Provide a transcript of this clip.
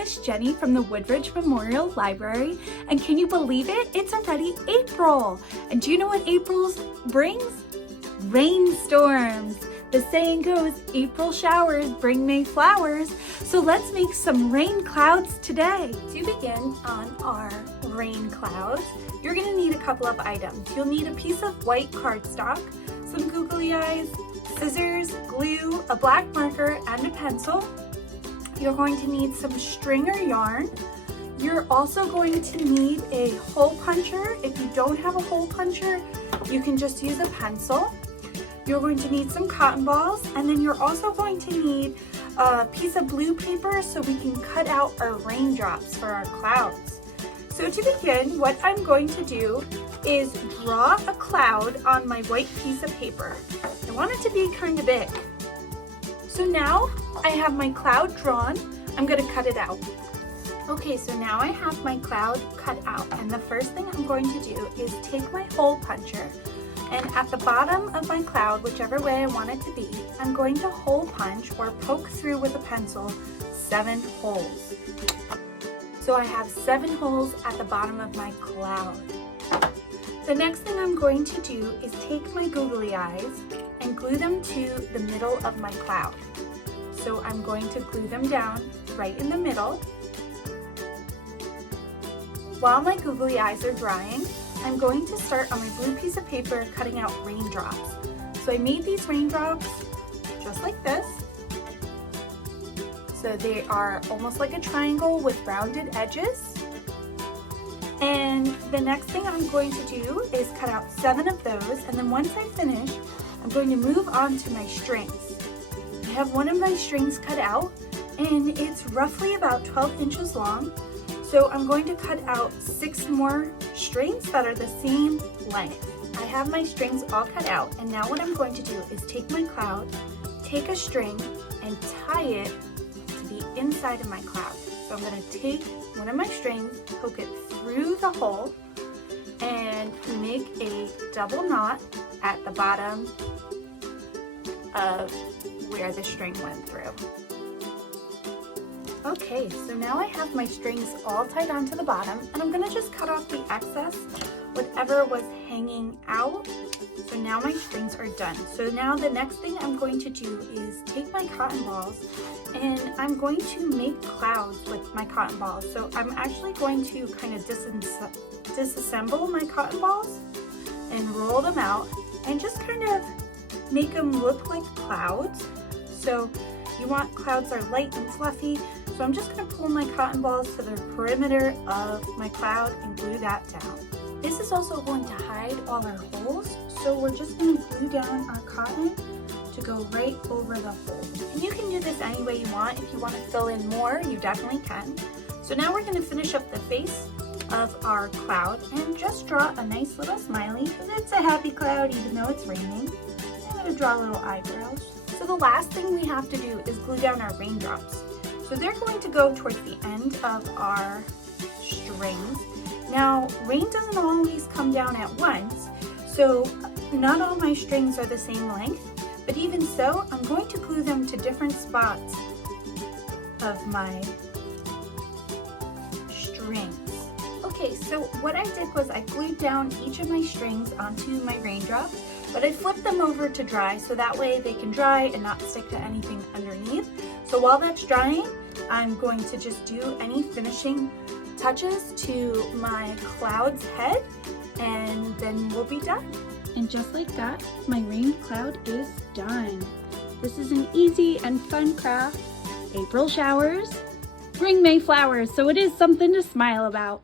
is Jenny from the Woodridge Memorial Library, and can you believe it? It's already April. And do you know what April brings? Rainstorms. The saying goes, April showers bring May flowers. So let's make some rain clouds today. To begin on our rain clouds, you're gonna need a couple of items. You'll need a piece of white cardstock, some googly eyes, scissors, glue, a black marker, and a pencil. You're going to need some string or yarn. You're also going to need a hole puncher. If you don't have a hole puncher, you can just use a pencil. You're going to need some cotton balls, and then you're also going to need a piece of blue paper so we can cut out our raindrops for our clouds. So to begin, what I'm going to do is draw a cloud on my white piece of paper. I want it to be kind of big. So now I have my cloud drawn. I'm going to cut it out. Okay, so now I have my cloud cut out, and the first thing I'm going to do is take my hole puncher, and at the bottom of my cloud, whichever way I want it to be, I'm going to hole punch or poke through with a pencil 7 holes. So I have 7 holes at the bottom of my cloud. The next thing I'm going to do is take my googly eyes and glue them to the middle of my cloud. So I'm going to glue them down right in the middle. While my googly eyes are drying, I'm going to start on my blue piece of paper cutting out raindrops. So I made these raindrops just like this. So they are almost like a triangle with rounded edges. And the next thing I'm going to do is cut out 7 of those, and then once I finish, I'm going to move on to my strings. I have one of my strings cut out, and it's roughly about 12 inches long. So I'm going to cut out 6 more strings that are the same length. I have my strings all cut out, and now what I'm going to do is take my cloud, take a string, and tie it to the inside of my cloud. So I'm going to take one of my strings, poke it through the hole, and make a double knot at the bottom of where the string went through. Okay, so now I have my strings all tied onto the bottom, and I'm gonna just cut off the excess, whatever was hanging out. So now my strings are done. So now the next thing I'm going to do is take my cotton balls, and I'm going to make clouds with my cotton balls. So I'm actually going to kind of disassemble my cotton balls and roll them out and just kind of make them look like clouds. So you want clouds that are light and fluffy. So I'm just going to pull my cotton balls to the perimeter of my cloud and glue that down. This is also going to hide all our holes, so we're just going to glue down our cotton to go right over the hole. And you can do this any way you want. If you want to fill in more, you definitely can. So now we're going to finish up the face of our cloud and just draw a nice little smiley, because it's a happy cloud even though it's raining. I'm going to draw little eyebrows. So the last thing we have to do is glue down our raindrops. So they're going to go towards the end of our strings. Now, rain doesn't always come down at once, so not all my strings are the same length, but even so, I'm going to glue them to different spots of my strings. Okay, so what I did was I glued down each of my strings onto my raindrops, but I flipped them over to dry so that way they can dry and not stick to anything underneath. So while that's drying, I'm going to just do any finishing touches to my cloud's head, and then we'll be done. And just like that, my rain cloud is done. This is an easy and fun craft. April showers bring May flowers, so it is something to smile about.